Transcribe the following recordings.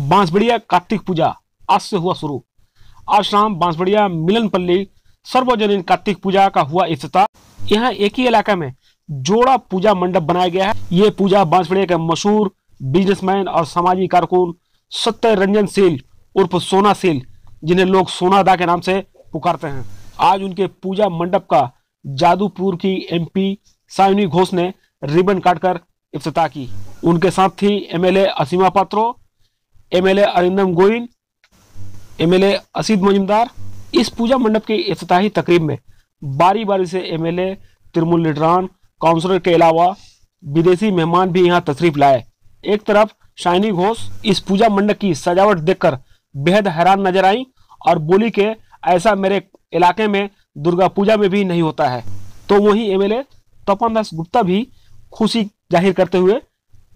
बांसबेड़िया कार्तिक पूजा आज से हुआ शुरू। आज शाम बांसबेड़िया मिलनपल्ली सर्वजनीन कार्तिक पूजा का हुआ इफ्तिताह। यहाँ एक ही इलाका में जोड़ा पूजा मंडप बनाया गया है। ये पूजा बांसबेड़िया के मशहूर बिजनेसमैन और सामाजिक कारकुन सत्य रंजन सील उर्फ सोना सील, जिन्हें लोग सोनादा के नाम से पुकारते हैं, आज उनके पूजा मंडप का जादूपुर की एमपी सायनी घोष ने रिबन काटकर इफ्तिताह की। उनके साथ थी MLA Asima Patro, MLA Arindam Goin, MLA Asit Majumdar. इस पूजा मंडप की इफ्तिताही तकरीब में बारी बारी से एमएलए तिरमुल लिडरान, काउंसलर के अलावा विदेशी मेहमान भी यहाँ तशरीफ लाए। एक तरफ शाइनी घोष इस पूजा मंडप की सजावट देखकर बेहद हैरान नजर आई और बोली कि ऐसा मेरे इलाके में दुर्गा पूजा में भी नहीं होता है। तो वहीं एमएलए तपन दास गुप्ता भी खुशी जाहिर करते हुए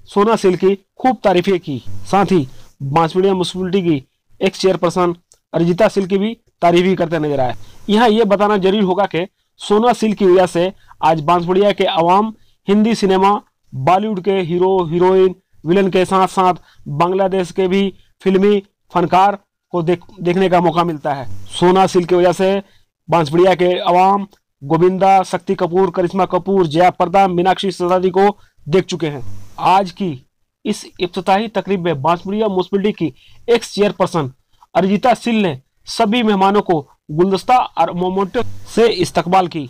सोना सील की खूब तारीफें की। साथ ही बांसबेड़िया म्युनिसिपैलिटी की एक्स चेयरपर्सन अरिजिता सील की भी तारीफ करते नजर आए। यहाँ ये बताना जरूरी होगा कि सोना सील की वजह से आज बांसबेड़िया के अवाम हिंदी सिनेमा, बॉलीवुड के हीरो हीरोइन, विलन के साथ साथ बांग्लादेश के भी फिल्मी फनकार को देखने का मौका मिलता है। सोना सील की वजह से बांसबेड़िया के अवाम गोविंदा, शक्ति कपूर, करिश्मा कपूर, जया प्रदा, मीनाक्षी सिसोदिया को देख चुके हैं। आज की इस इफ्तिताही तकरीब में बांसबेड़िया म्युनिसिपैलिटी की एक्स चेयरपर्सन अरिजिता सील ने सभी मेहमानों को गुलदस्ता और मोमेंटो से इस्तकबाल की।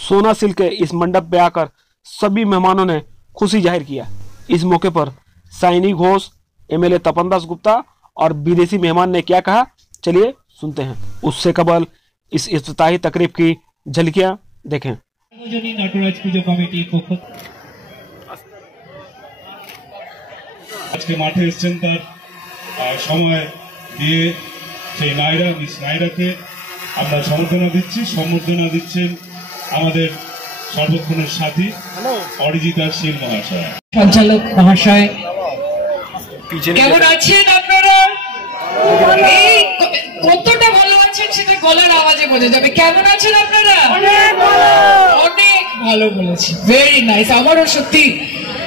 सोना सील के इस मंडप पे आकर सभी मेहमानों ने खुशी जाहिर किया। इस मौके पर साइनी घोष, एमएलए तपन दास गुप्ता और विदेशी मेहमान ने क्या कहा, चलिए सुनते हैं। उससे कबल इस इफ्तिताही तकरीब की झलकियां देखें। नटराज पूजा कमिटी আজকে মাঠে এসেছেন তার সময় দিয়ে সেই নাইরা মিস নাইরাকে আমরা সম্বর্ধনা দিচ্ছেন আমাদের সর্বক্ষণের সাথী অরিজিতা শীল মহাশয়। সঞ্চালক মহাশয় কেমন আছেন আপনারা? এই কতটা ভালো আছেন সেটা গলার আওয়াজে বোঝা যাবে। কেমন আছেন আপনারা? অনেক ভালো বলেছি, ভেরি নাইস। আমারও সত্যি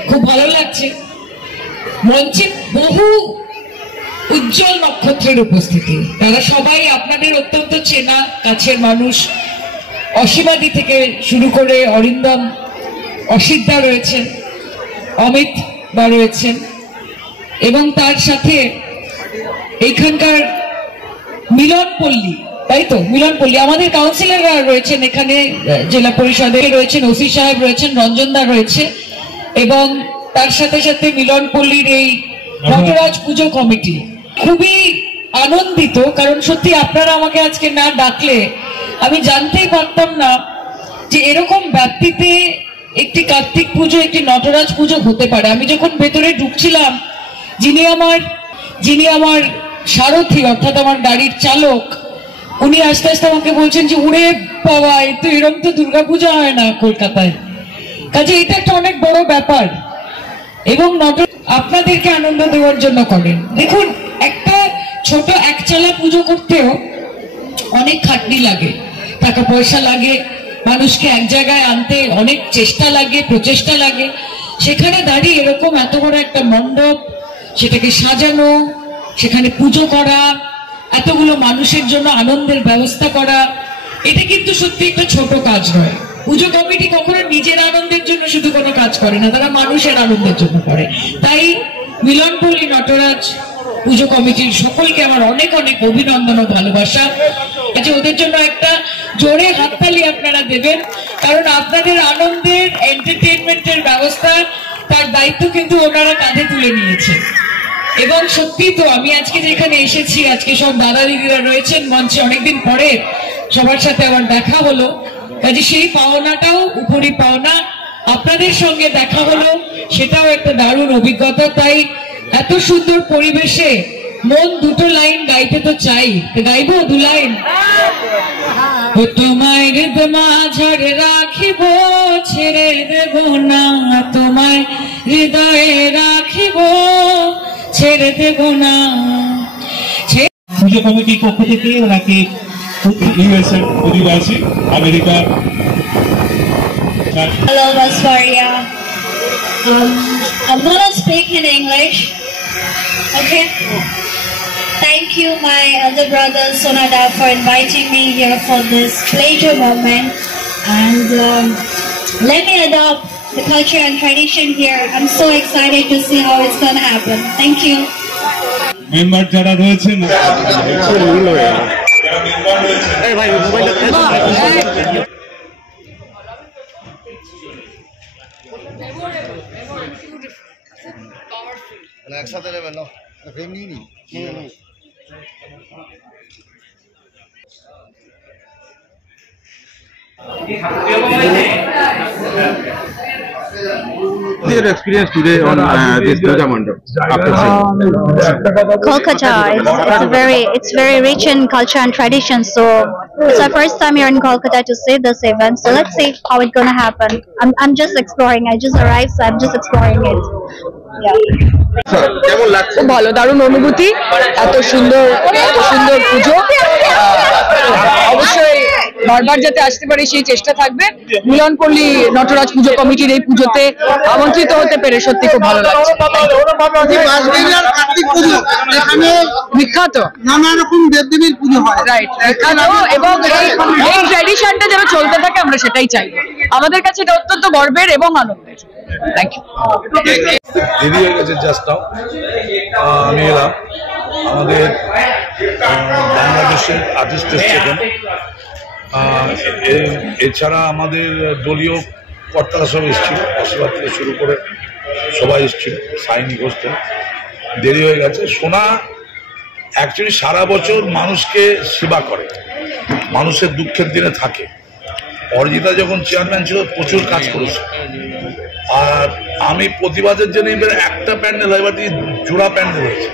খুব ভালো লাগছে। মঞ্চে বহু উজ্জ্বল নক্ষত্রের উপস্থিতি, তারা সবাই আপনাদের অত্যন্ত চেনা কাছের মানুষ। অসীমাদি থেকে শুরু করে অরিন্দম, অসিদ্ধা রয়েছেন, অমিত বা রয়েছেন এবং তার সাথে এইখানকার মিলনপল্লী, তাই তো মিলনপল্লী আমাদের কাউন্সিলররা রয়েছেন, এখানে জেলা পরিষদে রয়েছেন, ওসি সাহেব রয়েছেন, রঞ্জনদা রয়েছে এবং তার সাথে সাথে মিলনপল্লীর এই নটরাজ পুজো কমিটি। খুবই আনন্দিত, কারণ সত্যি আপনারা আমাকে আজকে না ডাকলে আমি জানতেই পারতাম না যে এরকম ব্যাপ্তিতে একটি কার্তিক পুজো, একটি নটরাজ পুজো হতে পারে। আমি যখন ভেতরে ঢুকছিলাম, যিনি আমার সারথি অর্থাৎ আমার গাড়ির চালক, উনি আস্তে আস্তে আমাকে বলছেন যে উড়ে বাবা, তো এরকম তো দুর্গাপূজা হয় না কলকাতায়। কাজে এটা একটা অনেক বড় ব্যাপার এবং আপনাদেরকে আনন্দ দেওয়ার জন্য করেন। দেখুন, একটা ছোট একচালা পুজো করতেও অনেক খাটনি লাগে, টাকা পয়সা লাগে, মানুষকে এক জায়গায় আনতে অনেক চেষ্টা লাগে, প্রচেষ্টা লাগে। সেখানে দাঁড়িয়ে এরকম এত বড় একটা মণ্ডপ, সেটাকে সাজানো, সেখানে পুজো করা, এতগুলো মানুষের জন্য আনন্দের ব্যবস্থা করা, এটা কিন্তু সত্যি একটা ছোট কাজ নয়। পুজো কমিটি কখনো নিজের আনন্দের জন্য শুধু কোনো কাজ করে না, তারা মানুষের আনন্দের জন্য করে। তাই মিলনপল্লী নটরাজ পুজো কমিটির সকলকে আমার অনেক অনেক অভিনন্দন ও ভালোবাসা। আচ্ছা, ওদের জন্য একটা জোরে হাততালি আপনারা দেবেন, কারণ আপনাদের আনন্দের এন্টারটেইনমেন্টের ব্যবস্থা, তার দায়িত্ব কিন্তু ওনারা কাঁধে তুলে নিয়েছে। এবং সত্যি তো আমি আজকে যেখানে এসেছি, আজকে সব দাদা দিদিরা রয়েছেন মঞ্চে, অনেকদিন পরে সবার সাথে আমার দেখা হলো। কাজে সেই পাওনাটাও উপরি পাওনা, আপনাদের সঙ্গে দেখা হলো, সেটাও একটা দারুণ অভিজ্ঞতা। তাই এত সুন্দর পরিবেশে মন দুটো লাইন গাইতে তো চাই, গাইবো দু লাইন। তোমায় মাঝারে রাখিব, ছেড়ে দেব না, তোমায় হৃদয়ে রাখিব, ছেড়ে দেব না। পুজো কমিটির পক্ষ থেকে ওনাকে ইউএসএ অধিবাসী America. Hello, Bansberia. I'm gonna speak in English. Okay. you, my elder brother Sonada, for inviting me here for this pleasure moment. And let me adopt the culture and tradition here. I'm so excited to see how it's going to happen. Thank you. Member যারা রয়েছেন একসাথে নেবেন না frame নিয়ে নি your experience today on this Puja Mandap after seeing? Kolkata, it's very rich in culture and tradition. So it's our first time here in Kolkata to see this event. So let's see how it's gonna happen. I'm just exploring. I just arrived, so I'm just exploring it. Yeah. কেমন লাগছে? খুব ভালো, দারুণ অনুভূতি। এত সুন্দর পুজো, অবশ্যই বারবার যাতে আসতে পারি সেই চেষ্টা থাকবে। মিলনপল্লী নটরাজ পুজো কমিটির এই পুজোতে আমন্ত্রিত হতে পেরে সত্যি খুব ভালো লাগছে। কার্তিক পুজো এখানে বিখ্যাত, নানা রকম দেবদেবীর পুজো হয়, রাইট, বিখ্যাত, এবং এই ট্র্যাডিশনটা যেন চলতে থাকে আমরা সেটাই চাই। আমাদের কাছে এটা অত্যন্ত গর্বের এবং আনন্দের। Thank you. দেরি হয়ে গেছে জাস্ট নাও আমি এলাম। আমাদের বাংলাদেশের আর্টিস্ট এসেছেন, এছাড়া আমাদের দলীয় কর্তারা সব এসেছিল, আশীর্বাদ থেকে শুরু করে সবাই এসেছিল, সাইনি ঘোষটা। দেরি হয়ে গেছে। সোনা অ্যাকচুয়ালি সারা বছর মানুষকে সেবা করে, মানুষের দুঃখের দিনে থাকে। অরিজিতা যখন চেয়ারম্যান ছিল প্রচুর কাজ করেছে। আর আমি প্রতিবাদের জন্য এবার একটা প্যান্ডেল হয়, এবার জোড়া প্যান্ডেল হয়েছে।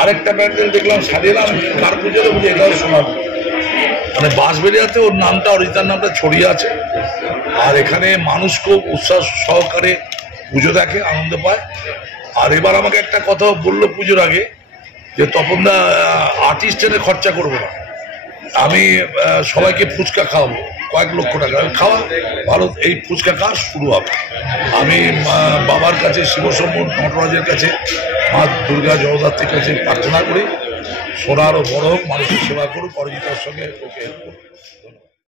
আরেকটা প্যান্ডেল দেখলাম সারিয়েলাম, কার পুজো বুঝে এটাও শোনা, মানে বাঁশবেড়িয়াতে ওর নামটা, অরিজিতার নামটা ছড়িয়ে আছে। আর এখানে মানুষ খুব উৎসাহ সহকারে পুজো দেখে, আনন্দ পায়। আর এবার আমাকে একটা কথা বললো পুজোর আগে, যে তপনদা আর্টিস্ট এনে খরচা করবো না, আমি সবাইকে ফুচকা খাওয়াবো, কয়েক লক্ষ টাকা খাওয়া ভালো, এই ফুচকা খাওয়া শুরু হবে। আমি বাবার কাছে, শিবশম্ভু নটরাজের কাছে, মা দুর্গা জগদ্ধাত্রীর কাছে প্রার্থনা করি সোনা আরও বড় হোক, মানুষের সেবা করুক, অরিজিতার সঙ্গে ওকে হেল্প করুক।